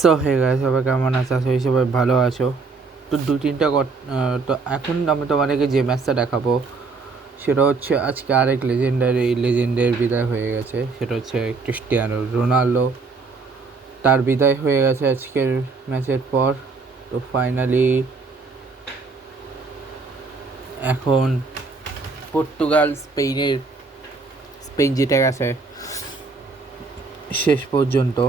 So hey guys, সবাই কেমন আছো? আশা করি সবাই ভালো আছো। তো দু তিনটা তো এখন আমি তোমাদেরকে যে ম্যাচটা দেখাবো সেটা হচ্ছে আজকে আরেক লেজেন্ডের বিদায় হয়ে গেছে। সেটা হচ্ছে ক্রিস্টিয়ানো রোনাল্ডো। তার বিদায় হয়ে গেছে আজকের ম্যাচের পর। তো ফাইনালি এখন পর্তুগাল স্পেন জিতে গেছে শেষ পর্যন্ত।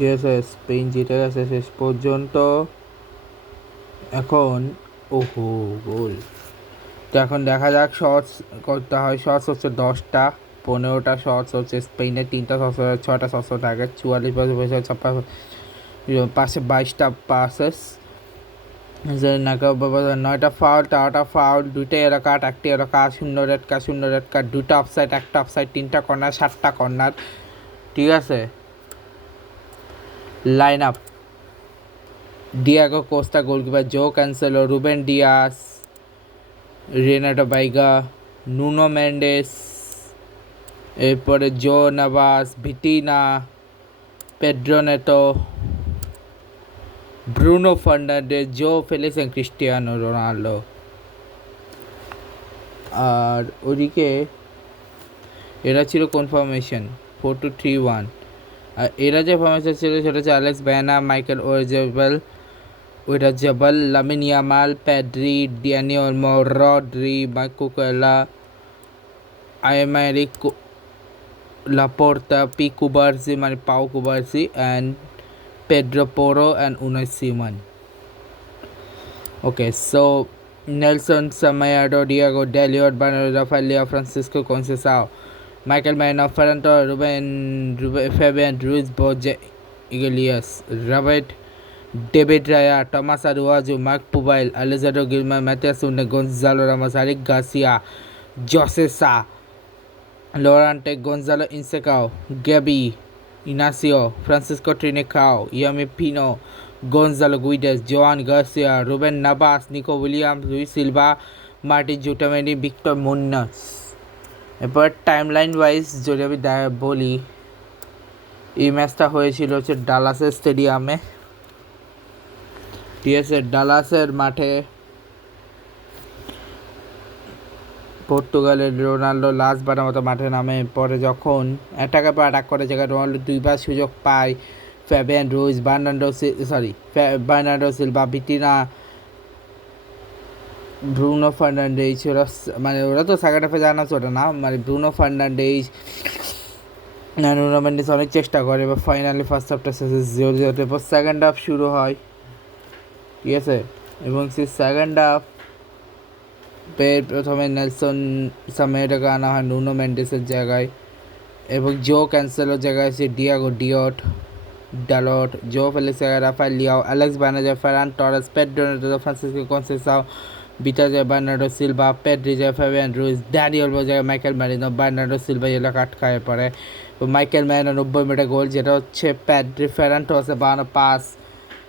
ঠিক আছে, স্পেন জিতে গেছে শেষ পর্যন্ত। এখন ওহো, গোল! তো এখন দেখা যাক, শর্টস করতে হয়। শর্টস হচ্ছে 10টা, 15টা শর্টস হচ্ছে স্পেনের, 3টা শর্টস হচ্ছে 6টা শর্টস থাকে, 44 পাশে 22টা পাসেস, 9টা ফাউল, 13টা ফাউল, 2টা এলো কার্ড, 1টা এলো কার্ড, 0 রেড কার্ড, 2টা অফসাইড, 1টা অফসাইড, 3টা কর্নার, 7টা কর্নার। ঠিক আছে, line up: Diogo Costa goalkeeper, Joao Cancelo, Ruben Dias, Renato Veiga, Nuno Mendes, এরপরে Joao Neves, Vitinha, Pedro Neto, Bruno Fernandes, Joao Felix এবং Cristiano Ronaldo. আর ওদিকে এরা ছিল কোন ফরমেশন? 4-2-3-1। আর এরা যে ফরমেশন ছিল সেটা হচ্ছে Alex Baena, Mikel Oyarzabal, Lamine Yamal, Pedri, Dani Olmo, Rodri, Cucurella, Aymeric Laporta, P. Cubarsí, Pau Cubarsí, and Pedro Porro and Unai Simon. Okay, so Nelson Semedo, Diego Dalot, Bernardo Rafael Leo, Francisco Conceição, Michael Merino, Ferran Torres, Fabian Ruiz, Borja Iglesias, Robert, David Raya, Thomas Aruazu, Mark Pubail, Alessandro Gilman, Matheus Cunha, Gonzalo Ramos, Eric Garcia, Jose Sa, Lorente, Gonzalo Insecao, Gabi, Inacio, Francisco Trinicao, Yami Pino, Gonzalo Guedes, Joan Garcia, Ruben Navas, Nico Williams, Luis Silva, Martin Jutamendi, Victor Munoz. এরপর timeline wise যদি আমি বলি, এই ম্যাচটা হয়েছিল হচ্ছে ডালাসের স্টেডিয়ামে। ঠিক আছে, ডালাসের মাঠে পর্তুগালের রোনাল্ডো লাস্টবারের মতো মাঠে নামে। পরে যখন অ্যাটাকের পর অ্যাটাক করে জায়গায় রোনাল্ডো দুইবার সুযোগ পায়, Fabian Ruiz, Bernardo Silva, Vitinha, Bruno Fernandes, ওরা তো সেকেন্ড হাফে জানাচ্ছে ওটা না, ব্রুনো ফার্নান্ডেজ, নুনো মেন্ডেস অনেক চেষ্টা করে। এবার ফাইনালি ফার্স্ট হাফটা শেষে 0-0। এরপর সেকেন্ড হাফ শুরু হয়। ঠিক আছে, এবং সেই সেকেন্ড হাফ প্রথমে নেলসন সামেডোকে আনা হয় নুনো মেন্ডেসের জায়গায়, এবং জো ক্যান্সেলোর জায়গায় আছে ডিয়াগো ডালট, জো ফেলিক্স জায়গায় Rafael Leao, Alex Bernardo, Ferran Torres, Pedro Neto, Francisco Conceicao, বিটাজে বার্নার্ডো সিলভা, পেড্রি জায়গায় ফ্যাবিয়ান রুইজ, ড্যানি ওলমো জায়গায় মাইকেল ম্যারিনো, বার্নার্ডো সিলভা এলাকা কাট খায় পড়ে। মাইকেল ম্যারিনো 90 মিনিটে গোল, যেটা হচ্ছে প্যাড্রি, ফেরান টরেসে 52 পাস।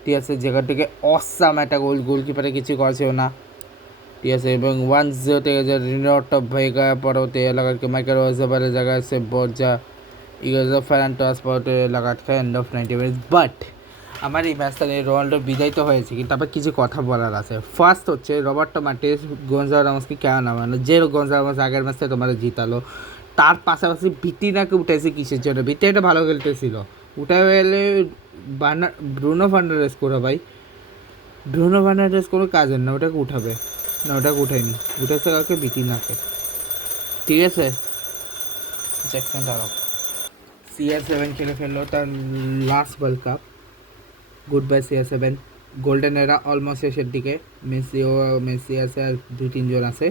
ঠিক আছে, যেখান থেকে অসাম একটা গোলকিপারে কিছু করছেও না। ঠিক আছে, এবং 1-0 থেকে যে রিনোটো ভাইগা পরবর্তী এলাকাকে মাইকেল ওয়েজেবারের জায়গায় সে বর্জা ইগোজো ফেরান টস পরবর্তী এলাকা খায় এন্ড অফ 90 মিনিটস। বাট আমার এই ম্যাচটা নিয়ে রোনাল্ডো বিদায় তো হয়েছে, কিন্তু আবার কিছু কথা বলার আছে। ফার্স্ট হচ্ছে রবার্টো মার্টিনেজ গঞ্জালো রামোসকে কেন নামানো? যে গঞ্জালো রামোস আগের ম্যাচে তোমাদের জিতালো, তার পাশাপাশি ভিটিনাকে উঠেছে কিসের জন্য? ভিটিনাটা ভালো খেলতেছিল, উঠে গেলে ব্রুনো ফার্নান্ডেজ করো ভাই। ব্রুনো ফার্নান্ডেজ কোনো কাজের না, ওটাকে উঠাবে না, ওটাকে উঠায়নি, উঠেছে কাউকে? ভিটিনাকে। ঠিক আছে, জ্যাকসন টারো CR7 খেলে ফেললো তার last world cup. Good bye CR7। Golden এরা অলমোস্ট শেষের দিকে। মেসি আছে আর 2-3 জন আছে।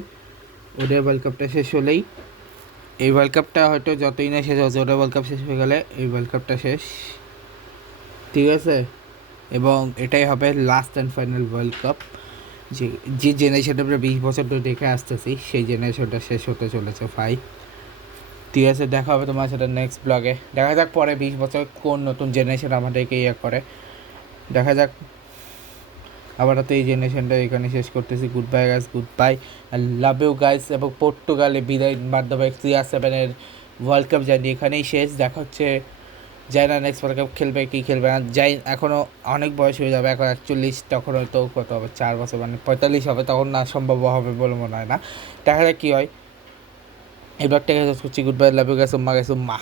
ওদের ওয়ার্ল্ড কাপটা শেষ হলেই, এই ওয়ার্ল্ড কাপটা হয়তো যতই না শেষ হচ্ছে, ওদের ওয়ার্ল্ড কাপ শেষ হয়ে গেলে এই ওয়ার্ল্ড কাপটা শেষ। ঠিক আছে, এবং এটাই হবে last and final world cup. যে জেনারেশনটা আমরা 20 বছর ধরে দেখে আসতেছি, সেই জেনারেশনটা শেষ হতে চলেছে ভাই। ঠিক আছে, দেখা হবে তোমার সাথে নেক্সট ব্লগে। দেখা যাক পরে 20 বছর কোন নতুন জেনারেশন আমাদেরকে করে। দেখা যাক। আবার তো এই জেনারেশনটা এখানে শেষ করতেছি। Good bye guys, good bye, I love you guys. এবং পর্তুগালে বিদায় মাধ্যমে CR7-এর ওয়ার্ল্ড কাপ জানি এখানেই শেষ। দেখা হচ্ছে, যাই না নেক্সট ওয়ার্ল্ড কাপ খেলবে কি খেলবে না, যাই এখনও অনেক বয়স হয়ে যাবে, এখন 41, তখন হয়তো কত হবে 4 বছর মানে 45 হবে, তখন না সম্ভব হবে বলে মনে হয় না। দেখা যাক কী হয়। এই ব্লগটাকে করছি, good bye, love you guys, মা।